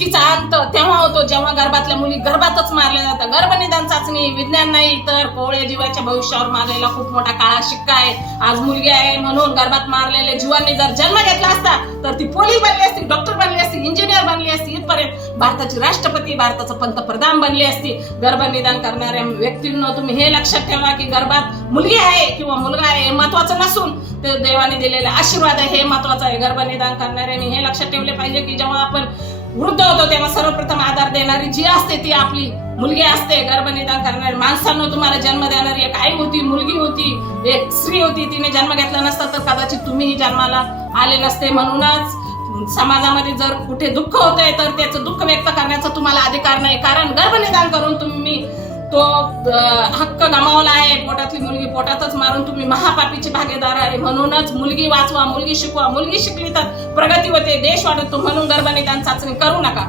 मुसकीचा अंत तेव्हा होतो जेव्हा गर्भातल्या मुली गर्भातच मारल्या जातात. गर्भनिदान चाचणी विज्ञान नाही तर कोवळ्या जीवाच्या भविष्यावर मारलेला खूप मोठा काळा शिक्का आहे. आज मुलगी आहे म्हणून गर्भात मारलेल्या जीवांनी जर जन्म घेतला असता तर ती पोलीस बनली असती, डॉक्टर बनली असती, इंजिनियर बनली असती, इथपर्यंत भारताची राष्ट्रपती, भारताचं पंतप्रधान बनली असती. गर्भनिदान करणाऱ्या व्यक्तींनो तुम्ही हे लक्षात ठेवा की गर्भात मुलगी आहे किंवा मुलगा आहे हे महत्वाचं नसून ते देवाने दिलेले आशीर्वाद आहे हे महत्वाचं आहे. गर्भनिदान करणाऱ्यांनी हे लक्षात ठेवले पाहिजे की जेव्हा आपण वृद्ध होतो तेव्हा सर्वप्रथम आधार देणारी जी असते ती आपली मुलगी असते. गर्भनिदान करणारी माणसांना तुम्हाला जन्म देणारी एक आई होती, मुलगी होती, एक स्त्री होती. तिने जन्म घेतला नसता तर कदाचित तुम्हीही जन्माला आले नसते. म्हणूनच समाजामध्ये जर कुठे दुःख होतंय तर त्याचं दुःख व्यक्त करण्याचा तुम्हाला अधिकार नाही, कारण गर्भनिदान करून तुम्ही तो हक्क गमावला आहे. पोटातली मुलगी पोटातच मारून तुम्ही महापापीचे भागीदार आहे. म्हणूनच मुलगी वाचवा, मुलगी शिकवा. मुलगी शिकली तर प्रगती होते, देश वाढतो. म्हणून गर्भनिदान चाचणी करू नका.